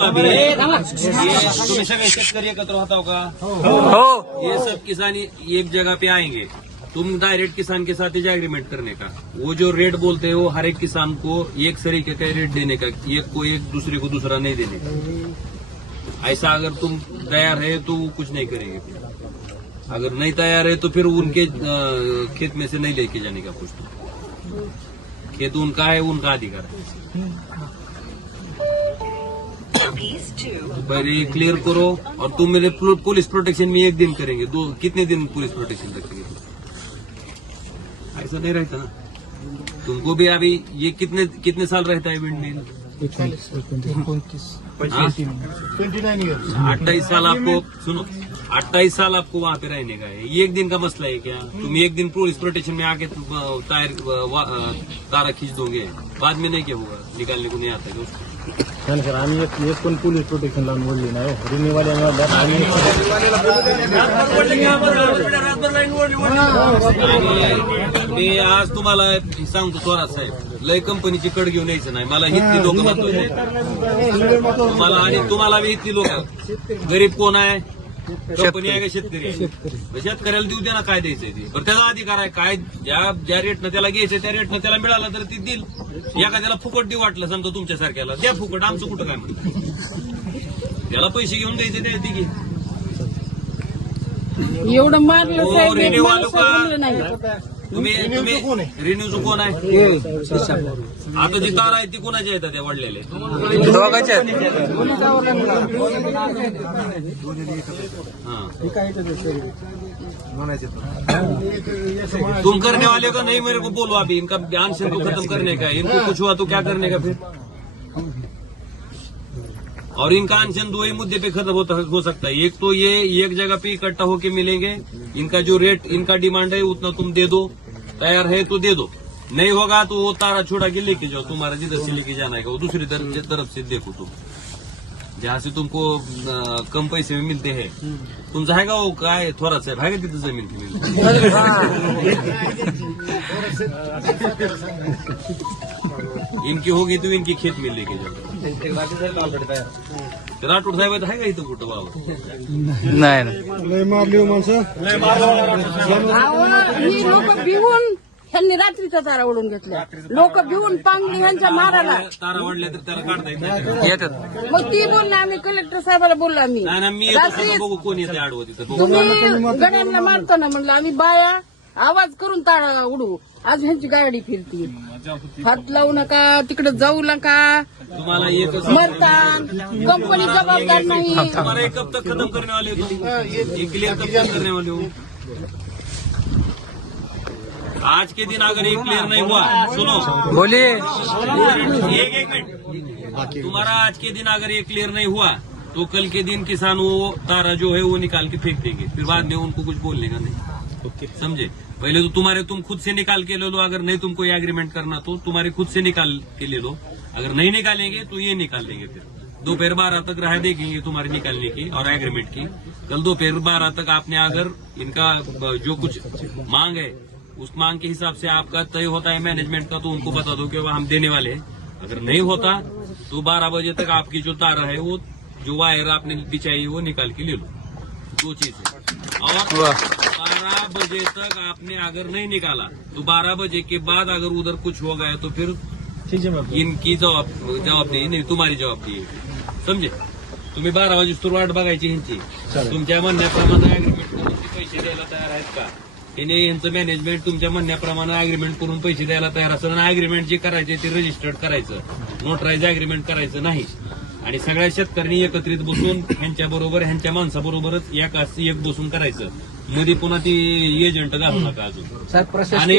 तुम्हें शेतकरी एकत्र होता हो। ये सब किसान एक जगह पे आएँगे। तुम डायरेक्ट किसान के साथ ही एग्रीमेंट करने का। वो जो रेट बोलते हैं वो हर एक किसान को एक सरीके का रेट देने का एक को एक दूसरे को दूसरा नहीं देने का। ऐसा अगर तुम तैयार है तो वो कुछ नहीं करेंगे। फिर अगर नहीं तैयार है तो फिर उनके खेत में से नहीं लेके जाने का कुछ। खेत उनका है उनका अधिकार है। पहले क्लियर करो और तुम मेरे पुलिस प्रोटेक्शन में एक दिन करेंगे दो कितने दिन पुलिस प्रोटेक्शन रखेंगे? ऐसा नहीं रहता ना। तुमको भी अभी ये कितने कितने साल रहता है विंड मिल अट्ठाईस साल आपको सुनो। अट्ठाईस साल आपको वहाँ पे रहने का है। ये एक दिन का मसला है क्या? तुम एक दिन पुलिस प्रोटेक्शन में आके टायर तारा खींच दोगे? बाद में नहीं क्या होगा? निकालने को नहीं आता? नाही सर आम्ही एक एक पण पोलीस प्रोटेक्शन लावून बोलली नाही आणि मी आज तुम्हाला सांगतो स्वराज साहेब लय कंपनीची कड घेऊन यायचं नाही. मला इथली लोक महत्त्वाचे तुम्हाला आणि तुम्हाला बी इथली लोक. गरीब कोण आहे? कंपनी आहे का शेतकरी? शेतकऱ्याला देऊ दे ना काय द्यायचंय ते? पण त्याचा अधिकार आहे. काय ज्या ज्या रेटनं त्याला घ्यायचं त्या रेटनं त्याला मिळालं तर ती देईल. एखाद्याला फुकट देऊ वाटलं समजा तुमच्यासारख्याला द्या फुकट आमचं कुठं काय म्हणतं त्याला पैसे घेऊन द्यायचे त्या ती घे एवढं मारलं हो, साहेब एक रेडिओ माणूस वालो का? बोललं नाही. तुम्ही तुम्ही रिन्यूचं कोण आहे? आता जी तार आहे ती कोणाची आहे त्या वडलेले. दोघांचे तुम करने वाले का? नहीं मेरे को बोलो अभी इनका ज्ञान से को खत्म करने का है। इनको कुछ हुआ तो क्या करने का फिर? और इनका अनशन दो ही मुद्दे पे खत्म हो सकता है। एक तो ये एक जगह पे इकट्ठा होके मिलेंगे। इनका जो रेट इनका डिमांड है उतना तुम दे दो। तैयार है तो दे दो। नहीं होगा तो वो तारा छोड़ा के लेके जाओ। तुम्हारा जिधर से लेके जाना है वो दूसरी तरफ़ तरफ़ से देखो तुम। जहाँ से तुमको कम पैसे में मिलते हैं। तुम जाएगा वो काय थोरात साहेब आहे का तिथं ज़मीन ती मिळते इनकी होगी तो इनकी खेत में लेके जाओ। राठोड साहेब आहे का इथं कुठं बाबा? नाही नाही. लय मारली माणसं. अहो, ही लोक भिवून ह्यांनी रात्रीचा तारा ओढून घेतल्या. लोक भिवून पांगली ह्यांच्या माराला. तारा वाढल्या तर त्याला काढता येत नाही. येतात. मग ती बोलले आम्ही कलेक्टर साहेबाला बोललो आम्ही. नाही ना मी येतो रात्री बघू कोण येते आडवं तिथं. बघू तुम्ही गड्यांना मारतो ना म्हणलं आम्ही बाया आवाज करून तारा उडू. आज ह्यांची गाडी फिरती. हात लावू नका तिकडे जाऊ नका. तुम्हाला एकच मरतान कंपनी जबाबदार नाही. एक कब तक खत्म करने वाले हो तुम ये क्लियर कब तक करने वाले हो आज के दिन अगर ये क्लियर नहीं हुआ सुनो. बोलिए एक एक मिनट तुम्हारा आज के दिन अगर ये क्लियर नहीं हुआ तो कल के दिन किसान वो तारा जो है वो निकाल के फेंक देंगे. फिर बाद में उनको कुछ बोलने का नहीं. समझे? पहले तो तुम्हारे तुम खुद से निकाल के ले लो, अगर नहीं तुमको ये एग्रीमेंट करना तो तुम्हारे खुद से निकाल के ले लो। अगर नहीं निकालेंगे तो ये निकाल देंगे फिर। दोपहर बारह तक राह देखेंगे तुम्हारे निकालने की और एग्रीमेंट की। कल दोपहर बारह तक आपने अगर इनका जो कुछ मांग है, उस मांग के हिसाब से आपका तय होता है मैनेजमेंट का तो उनको बता दो कि हम देने वाले हैं। अगर नहीं होता तो बारह बजे तक आपकी जो तारा है, वो, जो वायर आपने बिछाई वो निकाल के ले लो। दो चीज़। है और बारह बजे तक आपने अगर नहीं निकाला तो बारह बजे के बाद अगर उधर कुछ हो गया तो फिर इनकी जबाब जबाबदेही नाही तुम्हारी जबाबदेही आहे. समजे तुम्ही बारा वाजेस्तोर वाट बघायची ह्यांची तुमच्या म्हणण्याप्रमाणे अग्रीमेंट करून ते पैसे द्यायला तयार आहेत का? त्याने यांचं मॅनेजमेंट तुमच्या म्हणण्याप्रमाणे अग्रीमेंट करून पैसे द्यायला तयार असतं आणि अग्रीमेंट जे करायचे ते रजिस्टर्ड करायचं. नोटराईज अग्रीमेंट करायचं नाही. आणि सगळ्या शेतकऱ्यांनी एकत्रित बसून ह्यांच्या बरोबर ह्यांच्या माणसाबरोबरच एकाच एक बसून करायचं. मध्ये पुन्हा ती एजंट घालू नका अजून. आणि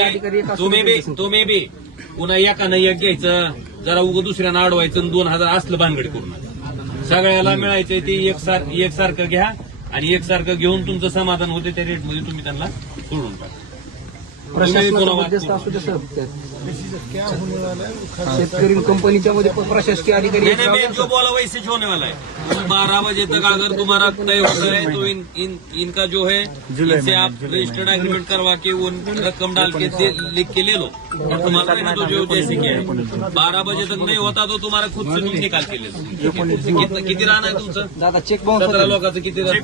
तुम्ही बी तुम्ही बी पुन्हा एकानं एक घ्यायचं जरा उगं दुसऱ्यानं अडवायचं आणि दोन हजार असलं भानगड करून सगळ्याला मिळायचंय ते एकसार एकसारखं घ्या आणि एकसारखं घेऊन तुमचं समाधान होते त्या रेटमध्ये तुम्ही त्यांना सोडून टाका. वाटतं. शेतकरी कंपनीच्या मध्ये प्रशासकीय अधिकारी नहीं नहीं मैं जो बोला वैसे होने वाला है तुम बारह बजे तक अगर तुम्हारा तय हो जाए तो इन, इन इनका जो है इनसे आप रजिस्टर्ड एग्रीमेंट करवा के वो रकम डाल के दे- लिख के ले लो. और तुम्हारा रहने दो जो जैसे किया है बारह बजे तक नहीं होता तो तुम्हारा खुद से तुम निकाल के ले लो. किती किती राहणार आहे तुमचं दादा चेक बाउन्स सतरा लोकांचं किती राहणार?